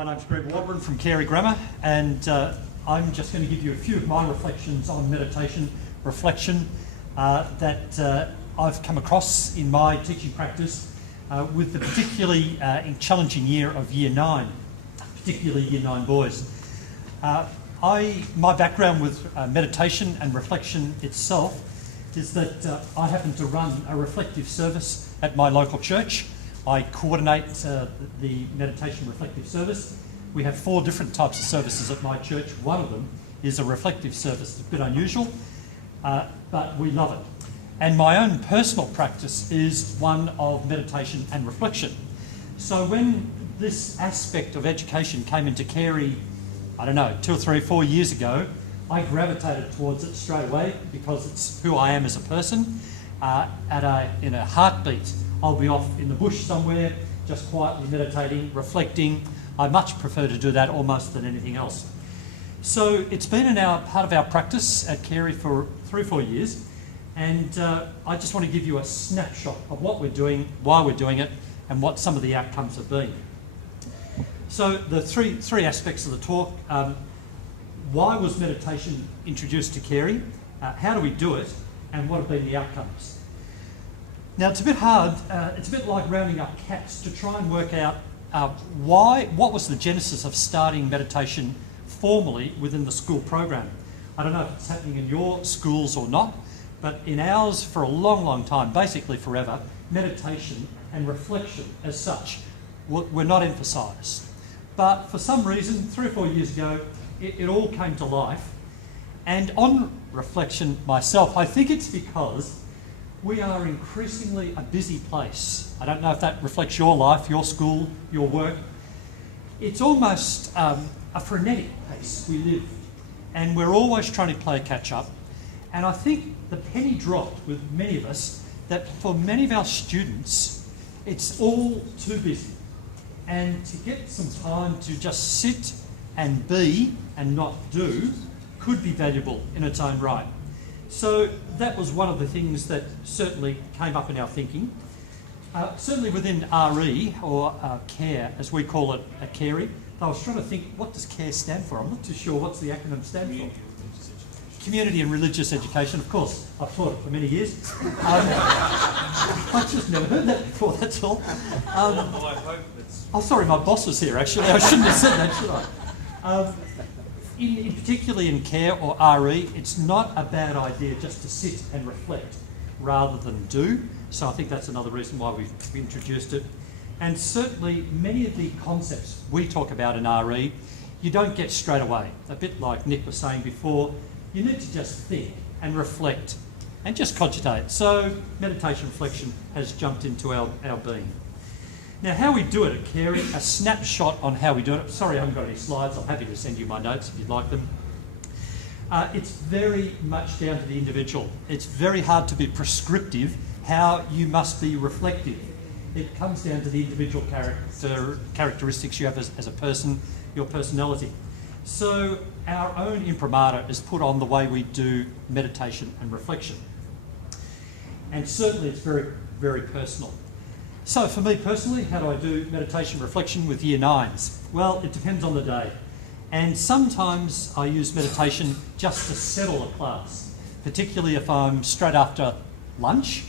My name's Warmbrunn from Carey Grammar, and I'm just going to give you a few of my reflections on meditation reflection that I've come across in my teaching practice with the particularly challenging year of Year 9, particularly Year 9 boys. My background with meditation and reflection itself is that I happen to run a reflective service at my local church. I coordinate the meditation reflective service. We have 4 different types of services at my church. One of them is a reflective service. It's a bit unusual, but we love it. And my own personal practice is one of meditation and reflection. So when this aspect of education came into Carey, 2 or 3 or 4 years ago, I gravitated towards it straight away because it's who I am as a person. In a heartbeat, I'll be off in the bush somewhere, just quietly meditating, reflecting. I much prefer to do that almost than anything else. So it's been part of our practice at Carey for 3 or 4 years, and I just want to give you a snapshot of what we're doing, why we're doing it, and what some of the outcomes have been. So the three aspects of the talk: why was meditation introduced to Carey? How do we do it? And what have been the outcomes? Now, it's a bit hard, it's a bit like rounding up cats to try and work out what was the genesis of starting meditation formally within the school program. I don't know if it's happening in your schools or not, but in ours for a long, long time, basically forever, meditation and reflection as such were not emphasised. But for some reason, 3 or 4 years ago, it all came to life. And on reflection myself, I think it's because we are increasingly a busy place. I don't know if that reflects your life, your school, your work. It's almost a frenetic pace we live, and we're always trying to play catch up. And I think the penny dropped with many of us that for many of our students, it's all too busy. And to get some time to just sit and be and not do could be valuable in its own right. So that was one of the things that certainly came up in our thinking. Certainly within RE, or CARE, as we call it at Carey, I was trying to think, what does CARE stand for? I'm not too sure what's the acronym stand for. Community and Religious Education. Of course, I've taught it for many years. I've just never heard that before, that's all. Sorry, my boss was here actually. I shouldn't have said that, should I? Particularly in CARE or RE, it's not a bad idea just to sit and reflect rather than do. So I think that's another reason why we've introduced it. And certainly many of the concepts we talk about in RE, you don't get straight away. A bit like Nick was saying before, you need to just think and reflect and just cogitate. So meditation reflection has jumped into our being. Now, how we do it at Carey, a snapshot on how we do it. Sorry, I haven't got any slides. I'm happy to send you my notes if you'd like them. It's very much down to the individual. It's very hard to be prescriptive how you must be reflective. It comes down to the individual characteristics you have as a person, your personality. So our own imprimatur is put on the way we do meditation and reflection. And certainly it's very, very personal. So for me personally, how do I do meditation reflection with Year 9s? Well, it depends on the day. And sometimes I use meditation just to settle a class, particularly if I'm straight after lunch.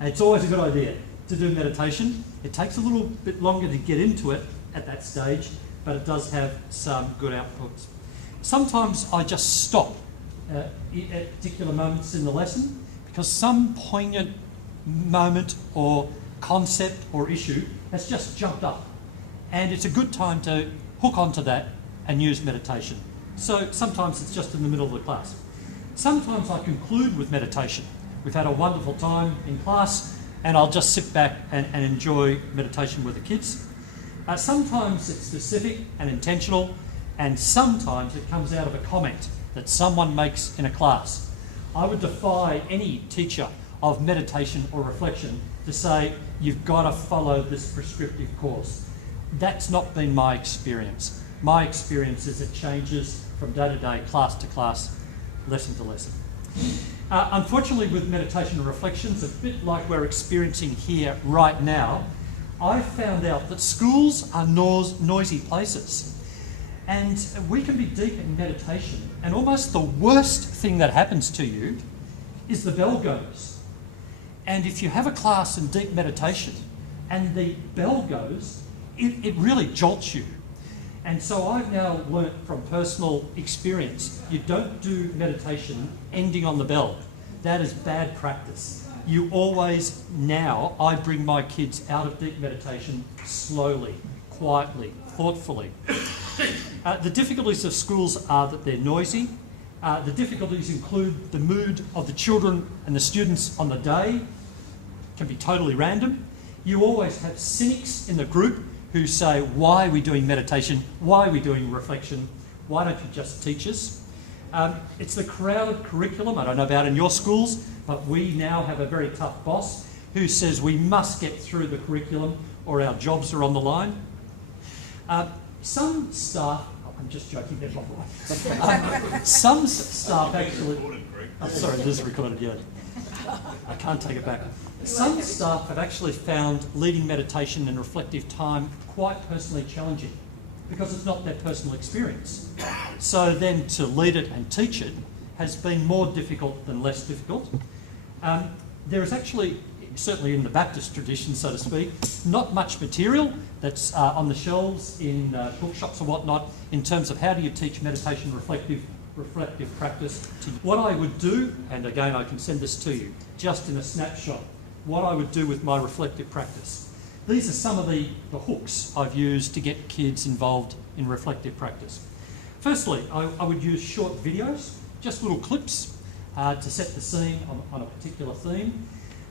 It's always a good idea to do meditation. It takes a little bit longer to get into it at that stage, but it does have some good outputs. Sometimes I just stop at particular moments in the lesson because some poignant moment or concept or issue has just jumped up, and it's a good time to hook onto that and use meditation. So sometimes it's just in the middle of the class. Sometimes I conclude with meditation. We've had a wonderful time in class and I'll just sit back and enjoy meditation with the kids. Sometimes it's specific and intentional, and sometimes it comes out of a comment that someone makes in a class. I would defy any teacher of meditation or reflection to say, you've got to follow this prescriptive course. That's not been my experience. My experience is it changes from day to day, class to class, lesson to lesson. Unfortunately, with meditation and reflections, a bit like we're experiencing here right now, I found out that schools are noisy places. And we can be deep in meditation, and almost the worst thing that happens to you is the bell goes. And if you have a class in deep meditation and the bell goes, it really jolts you. And so I've now learnt from personal experience, you don't do meditation ending on the bell. That is bad practice. You always, now, I bring my kids out of deep meditation slowly, quietly, thoughtfully. The difficulties of schools are that they're noisy. The difficulties include the mood of the children and the students on the day can be totally random. You always have cynics in the group who say, why are we doing meditation? Why are we doing reflection? Why don't you just teach us? It's the crowded curriculum. I don't know about in your schools, but we now have a very tough boss who says we must get through the curriculum or our jobs are on the line. Some staff, I'm just joking there, by the way. Some staff actually, oh, sorry, this is recorded, yeah. I can't take it back. Some staff have actually found leading meditation and reflective time quite personally challenging because it's not their personal experience. So then to lead it and teach it has been more difficult than less difficult. There is actually, certainly in the Baptist tradition, so to speak, not much material that's on the shelves in bookshops or whatnot in terms of how do you teach meditation reflective practice. What I would do, and again I can send this to you, just in a snapshot, what I would do with my reflective practice. These are some of the hooks I've used to get kids involved in reflective practice. Firstly, I would use short videos, just little clips to set the scene on a particular theme.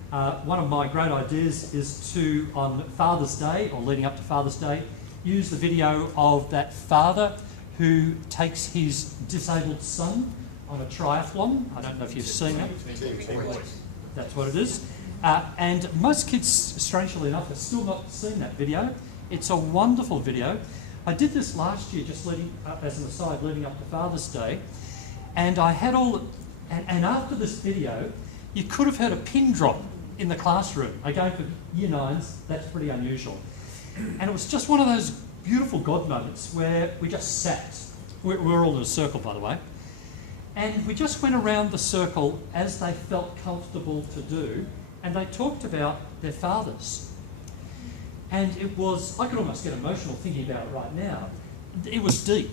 One of my great ideas is to, on Father's Day, or leading up to Father's Day, use the video of that father who takes his disabled son on a triathlon. I don't know if you've seen that. That's what it is. And most kids, strangely enough, have still not seen that video. It's a wonderful video. I did this last year, just leading up, as an aside, leading up to Father's Day. And I had and after this video, you could have heard a pin drop in the classroom. Again, for year 9s, that's pretty unusual. And it was just one of those beautiful God moments where we just sat. We're all in a circle, by the way. And we just went around the circle as they felt comfortable to do, and they talked about their fathers. And it was, I could almost get emotional thinking about it right now. It was deep,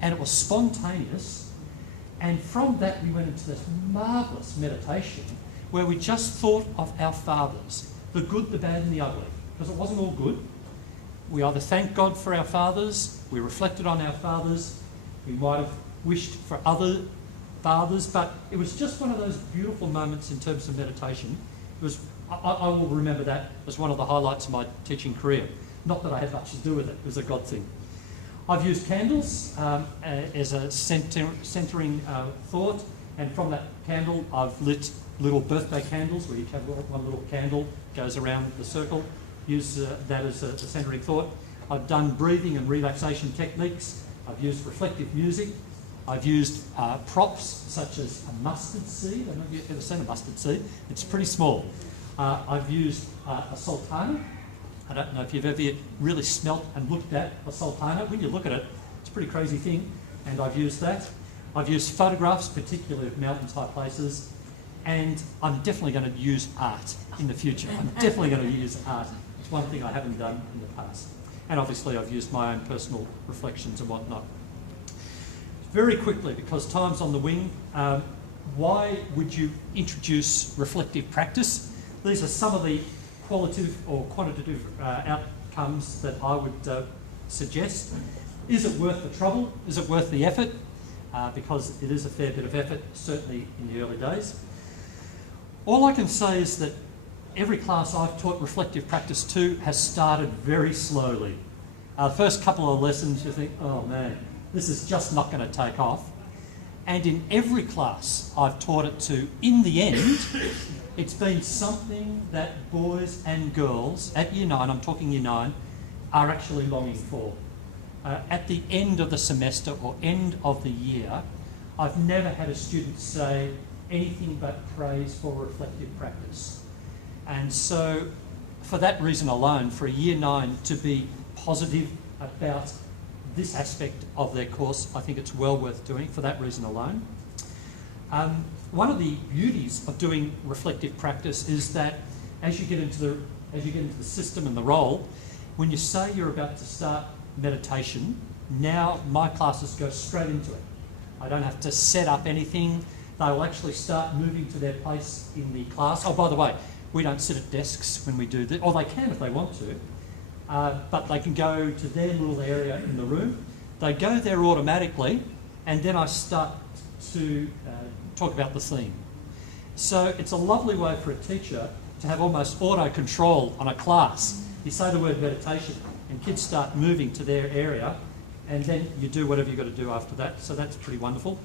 and it was spontaneous. And from that, we went into this marvellous meditation where we just thought of our fathers, the good, the bad, and the ugly, because it wasn't all good. We either thanked God for our fathers, we reflected on our fathers, we might have wished for other fathers, but it was just one of those beautiful moments in terms of meditation. It was, I will remember that as one of the highlights of my teaching career. Not that I had much to do with it, it was a God thing. I've used candles as a centering thought, and from that candle I've lit little birthday candles where each have one little candle goes around the circle. Use that as a centering thought. I've done breathing and relaxation techniques. I've used reflective music. I've used props such as a mustard seed. I don't know if you've ever seen a mustard seed. It's pretty small. I've used a sultana. I don't know if you've ever really smelt and looked at a sultana. When you look at it, it's a pretty crazy thing, and I've used that. I've used photographs, particularly of mountains, high places, and I'm definitely going to use art in the future. I'm definitely going to use art. It's one thing I haven't done in the past. And obviously I've used my own personal reflections and whatnot. Very quickly, because time's on the wing, why would you introduce reflective practice? These are some of the qualitative or quantitative outcomes that I would suggest. Is it worth the trouble? Is it worth the effort? Because it is a fair bit of effort, certainly in the early days. All I can say is that every class I've taught reflective practice to has started very slowly. The first couple of lessons you think, oh man, this is just not going to take off. And in every class I've taught it to, in the end, it's been something that boys and girls at year 9, I'm talking year 9, are actually longing for. At the end of the semester or end of the year, I've never had a student say anything but praise for reflective practice. And so, for that reason alone, for a year 9 to be positive about this aspect of their course, I think it's well worth doing for that reason alone. One of the beauties of doing reflective practice is that as you get into the system and the role, when you say you're about to start meditation, now my classes go straight into it. I don't have to set up anything. They will actually start moving to their place in the class. Oh, by the way, we don't sit at desks when we do this, or they can if they want to, but they can go to their little area in the room. They go there automatically, and then I start to talk about the theme. So it's a lovely way for a teacher to have almost auto control on a class. You say the word meditation, and kids start moving to their area, and then you do whatever you've got to do after that. So that's pretty wonderful.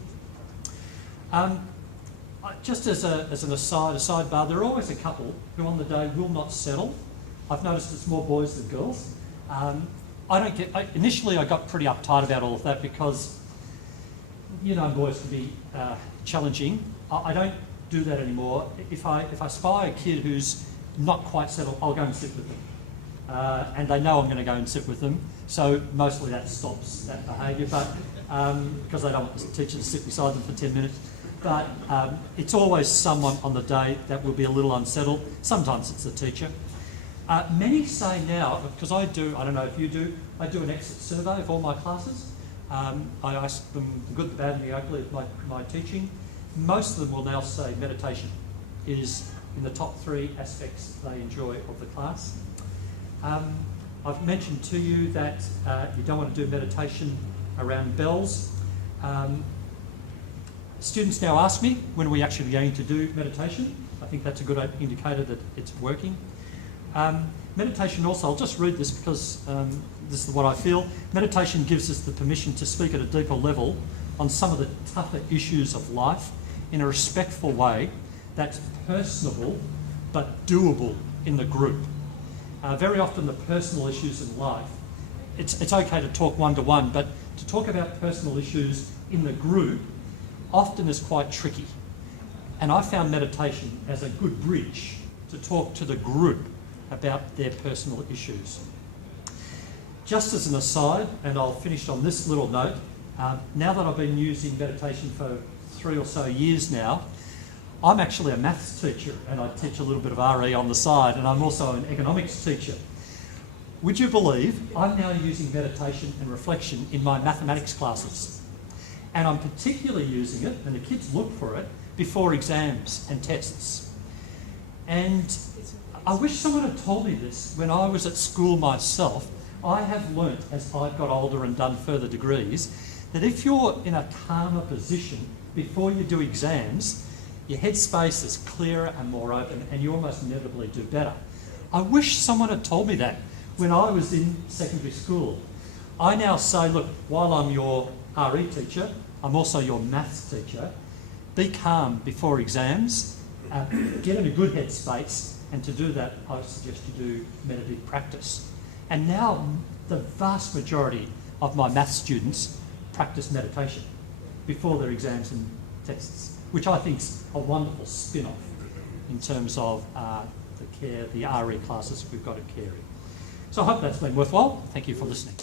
Just as an aside, a sidebar, there are always a couple who on the day will not settle. I've noticed it's more boys than girls. Initially I got pretty uptight about all of that because, you know, boys can be challenging. I don't do that anymore. If I spy a kid who's not quite settled, I'll go and sit with them. And they know I'm going to go and sit with them, so mostly that stops that behaviour, but because they don't want the teacher to sit beside them for 10 minutes. But it's always someone on the day that will be a little unsettled. Sometimes it's the teacher. Many say now, because I don't know if you do, I do an exit survey of all my classes. I ask them the good, the bad and the ugly of my teaching. Most of them will now say meditation is in the top 3 aspects they enjoy of the class. I've mentioned to you that you don't want to do meditation around bells. Students now ask me when are we actually going to do meditation. I think that's a good indicator that it's working. Meditation also, I'll just read this because this is what I feel. Meditation gives us the permission to speak at a deeper level on some of the tougher issues of life in a respectful way that's personable but doable in the group. Very often the personal issues in life, it's okay to talk one-to-one, but to talk about personal issues in the group often is quite tricky. And I found meditation as a good bridge to talk to the group about their personal issues. Just as an aside, and I'll finish on this little note, now that I've been using meditation for 3 or so years now, I'm actually a maths teacher and I teach a little bit of RE on the side, and I'm also an economics teacher. Would you believe I'm now using meditation and reflection in my mathematics classes? And I'm particularly using it, and the kids look for it, before exams and tests. And I wish someone had told me this when I was at school myself. I have learnt as I've got older and done further degrees that if you're in a calmer position before you do exams, your headspace is clearer and more open, and you almost inevitably do better. I wish someone had told me that when I was in secondary school. I now say, look, while I'm your RE teacher, I'm also your maths teacher. Be calm before exams, get in a good headspace, and to do that, I would suggest you do meditative practice. And now the vast majority of my maths students practice meditation before their exams and tests, which I think is a wonderful spin-off in terms of the RE classes we've got at Carey. So I hope that's been worthwhile. Thank you for listening.